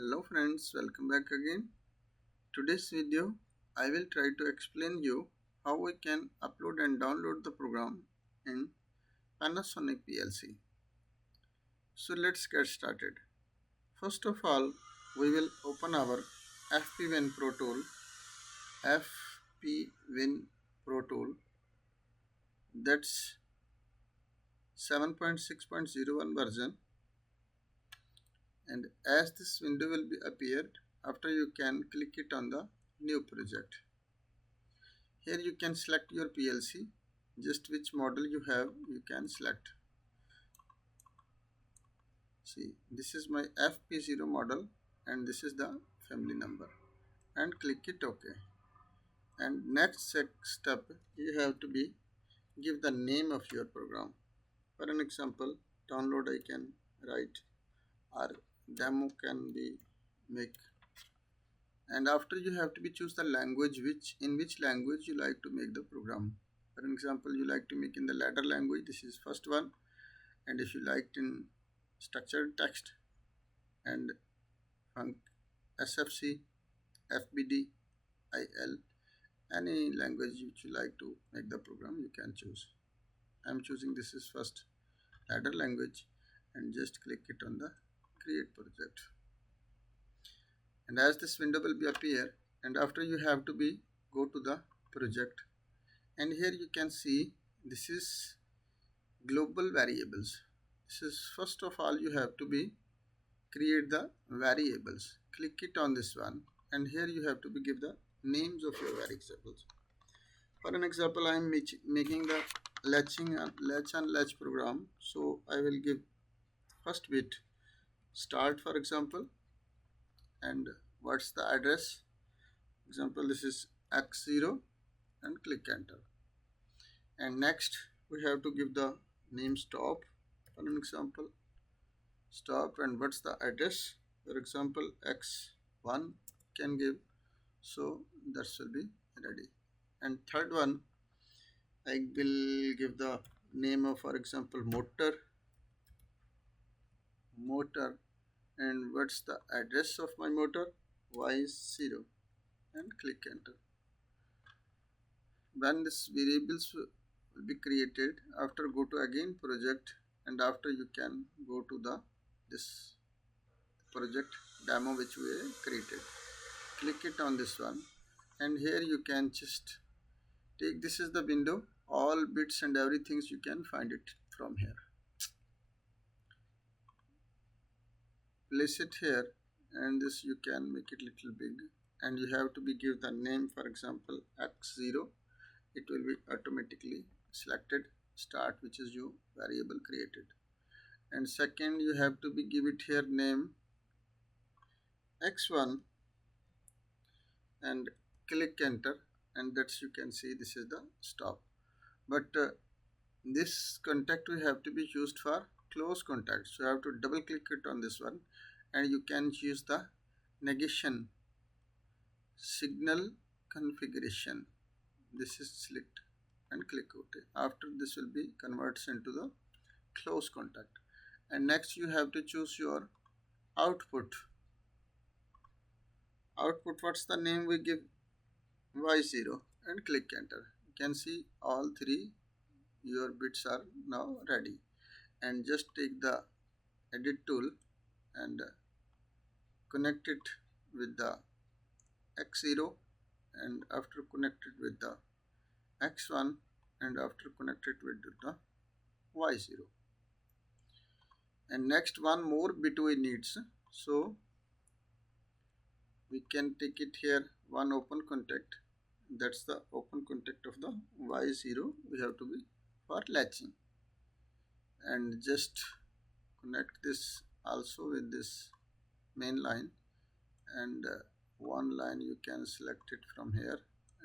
Hello friends, welcome back again. Today's video I will try to explain you how we can upload and download the program in Panasonic PLC. So let's get started. First of all, we will open our FP1 Pro tool, FP1 Pro tool, that's 7.6.01 version, and as this window will be appeared, after you can click it on the new project. Here you can select your PLC, just which model you have you can select. See, this is my FP0 model and this is the family number, and click it OK. And next step, you have to give the name of your program. For an example, download I can write, or demo can be make. And after you have to choose the language, in which language you like to make the program. For example, you like to make in the ladder language, this is first one. And if you liked in structured text and SFC, FBD, IL, any language which you like to make the program, you can choose. I am choosing this is first ladder language, and just click it on the create project. And as this window will be appear, and after you have to go to the project, and here you can see this is global variables. This is first of all you have to create the variables. Click it on this one, and here you have to give the names of your variables. For an example, I am making the latch and latch program, so I will give first bit start, for example, and what's the address. Example, this is x0, and click enter. And next we have to give the name stop. For an example, stop, and what's the address. For example, x1 can give, so that will be ready. And third one, I will give the name of, for example, motor, and what's the address of my motor, y0, and click enter. When this variables will be created, after go to again project, and after you can go to this project demo which we created. Click it on this one, and here you can just take, this is the window, all bits and everything you can find it from here. Place it here, and this you can make it little big, and you have to give the name, for example x0. It will be automatically selected start, which is your variable created. And second, you have to give it here name x1, and click enter, and that's you can see this is the stop. But this contact we have to be used for close contact, so you have to double click it on this one, and you can choose the negation signal configuration. This is select and click OK. After this will be converts into the close contact. And next you have to choose your output. What's the name we give, y0, and click enter. You can see all three your bits are now ready. And just take the edit tool and connect it with the x0, and after connected with the x1, and after connected with the y0. And next one more bit we needs, so we can take it here, one open contact, that's the open contact of the y0 we have to be for latching. And just connect this also with this main line, and one line you can select it from here,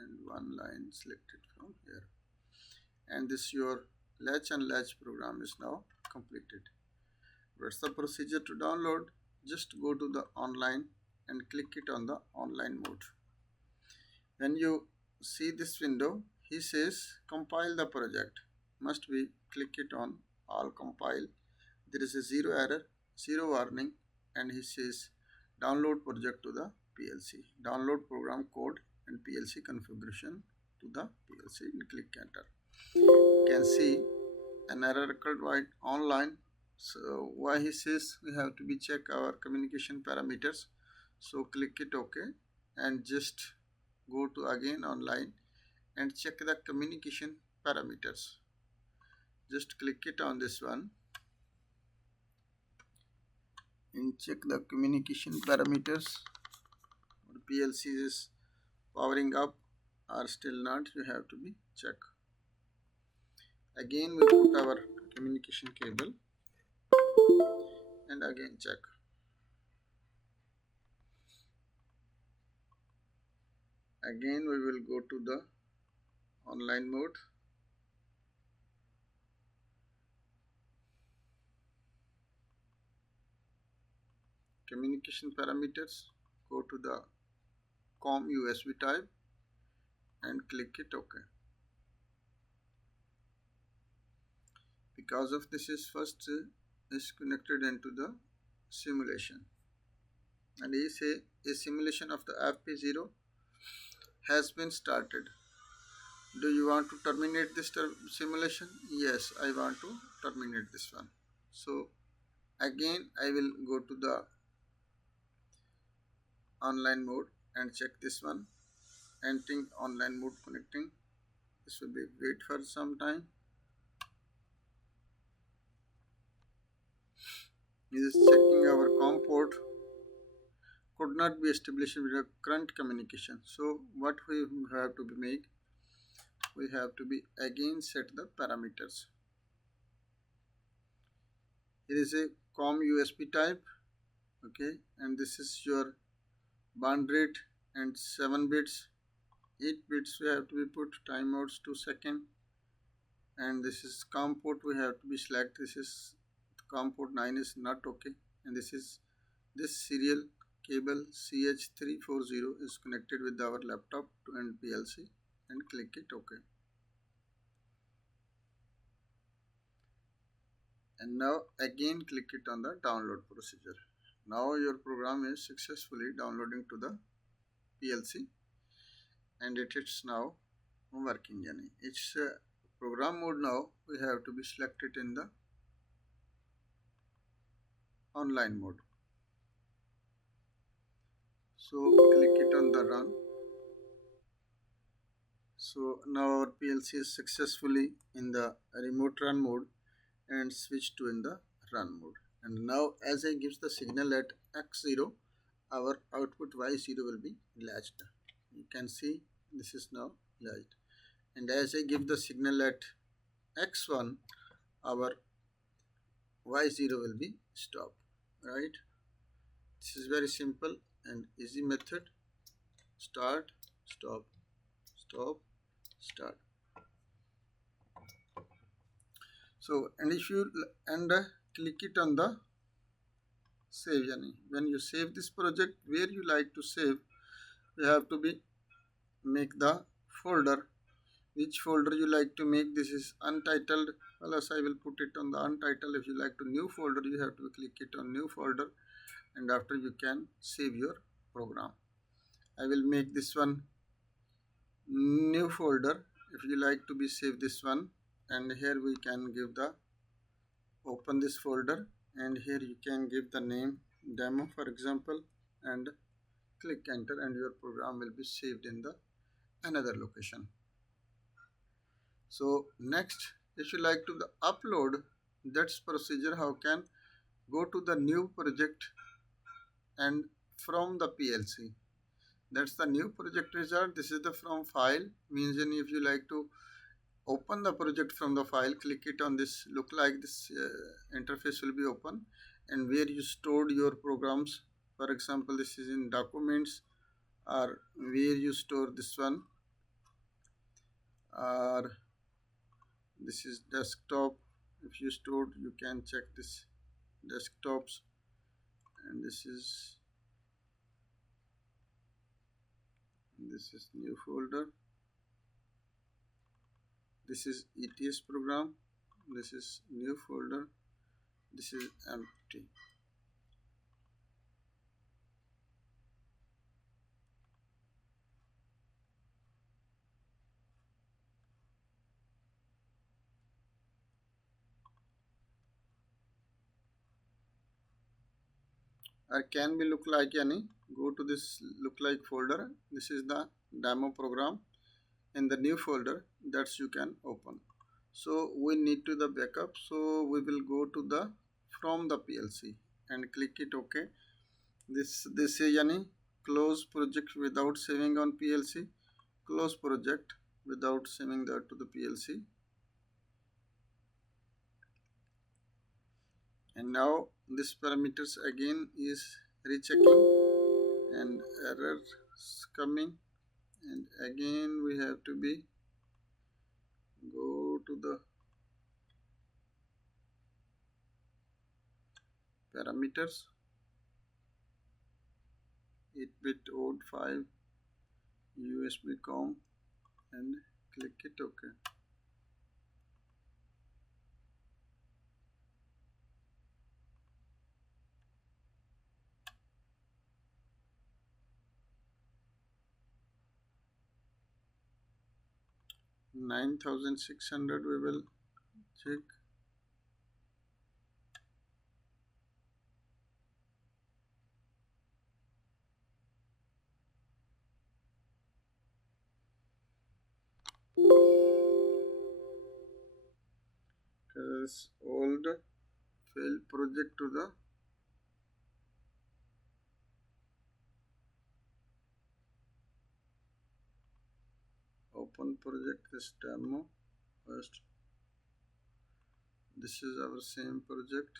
and one line selected from here. And this your latch and latch program is now completed. What's the procedure to download? Just go to the online and click it on the online mode. When you see this window, he says compile the project. Must be click it on all compile. There is a zero error, zero warning, and he says download project to the PLC, download program code and PLC configuration to the PLC, and click enter. You can see an error occurred right online. So why he says we have to be check our communication parameters. So click it OK and just go to again online and check the communication parameters. Just click it on this one and check the communication parameters. PLC is powering up or still not, you have to be check. Again we put our communication cable and again check. Again we will go to the online mode. Communication parameters, go to the COM USB type and click it OK. Because of this is first is connected into the simulation, and he say a simulation of the FP0 has been started. Do you want to terminate this simulation? Yes, I want to terminate this one. So again I will go to the online mode and check this one. Entering online mode, connecting. This will be wait for some time. This is checking our COM port could not be established with the current communication. So what we have to be make, we have to be again set the parameters. It is a COM USB type, okay, and this is your band rate and 7 bits, 8 bits we have to be put, timeouts 2 seconds, and this is COM port we have to be select. This is COM port 9 is not okay, and this is this serial cable CH340 is connected with our laptop to end PLC, and click it OK. And now again click it on the download procedure. Now your program is successfully downloading to the PLC and it is now working. It's program mode. Now we have to be selected in the online mode. So click it on the run. So now our PLC is successfully in the remote run mode and switch to in the run mode. And now as I gives the signal at X0, our output Y0 will be latched. You can see this is now latched. And as I give the signal at X1, our Y0 will be stopped. Right? This is very simple and easy method. Start, stop, stop, start. So and if you click it on the save, when you save this project, where you like to save, you have to be make the folder. Which folder you like to make? This is untitled, plus I will put it on the untitled. If you like to new folder, you have to click it on new folder, and after you can save your program. I will make this one new folder. If you like to be save this one, and here we can give the open this folder, and here you can give the name demo for example, and click enter, and your program will be saved in the another location. So next, if you like to the upload, that's procedure. How can go to the new project and from the PLC, that's the new project result. This is the from file, means if you like to open the project from the file, click it on this, look like this interface will be open, and where you stored your programs. For example, this is in documents, or where you store this one, or this is desktop. If you stored, you can check this desktops, and this is new folder. This is ETS program. This is new folder. This is empty. or can be look like any. Go to this look like folder. This is the demo program in the new folder that you can open. So we need to the backup, so we will go to the from the PLC and click it OK. This is yani close project without saving on PLC. Close project without saving that to the PLC. And now this parameters again is rechecking and errors coming, and again we have to be go to the parameters 8-bit odd 5 USB COM and click it OK. $9,600 we will check. Because old failed project to the open project is demo first. This is our same project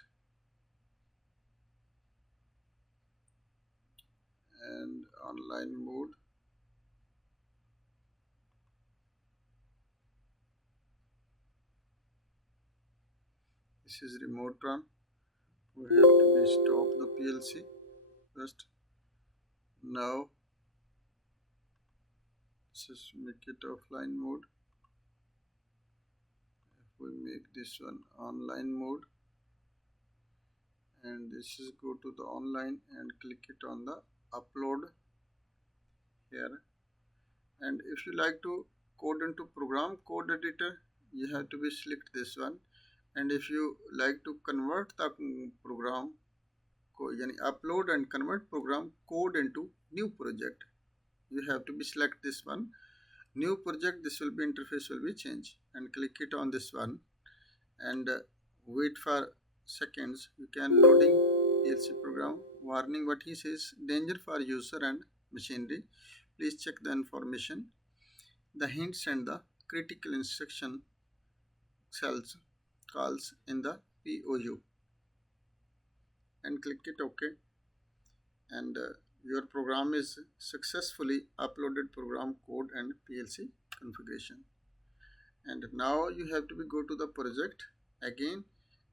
and online mode. This is remote run. We have to be stop the PLC first. Now this is make it offline mode. If we make this one online mode, and this is go to the online and click it on the upload here. And if you like to code into program code editor, you have to be select this one. And if you like to convert the program yani upload and convert program code into new project, you have to be select this one new project. This will be interface will be changed, and click it on this one and wait for seconds. You can loading PLC program. Warning what he says: danger for user and machinery. Please check the information, the hints and the critical instruction cells calls in the POU, and click it OK. And your program is successfully uploaded program code and PLC configuration. And now you have to be go to the project again,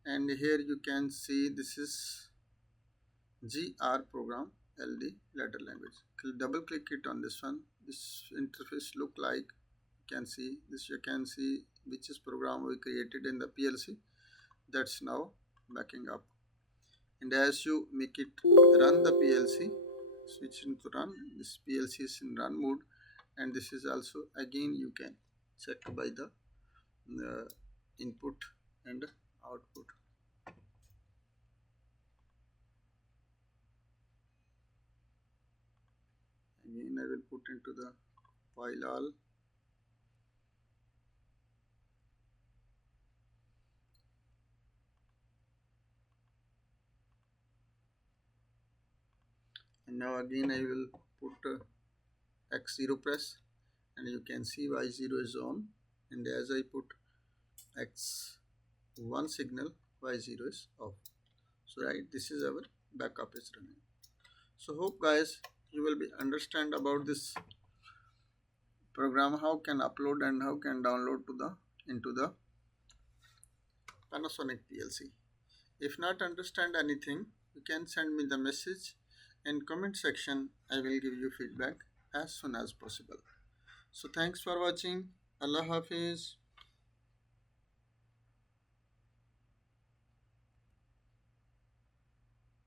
and here you can see this is GR program LD ladder language. Double click it on this one. This interface look like, you can see this, you can see which is program we created in the PLC. That's now backing up. And as you make it run the PLC, switch into run, this PLC is in run mode, and this is also again you can check by the input and output. Again I will put into the file all. And now again I will put X0 press, and you can see Y0 is on, and as I put X1 signal, Y0 is off. So right, this is our backup is running. So hope guys you will be understand about this program, how can upload and how can download to the into the Panasonic PLC. If not understand anything, you can send me the message in comment section. I will give you feedback as soon as possible. So thanks for watching. Allah Hafiz.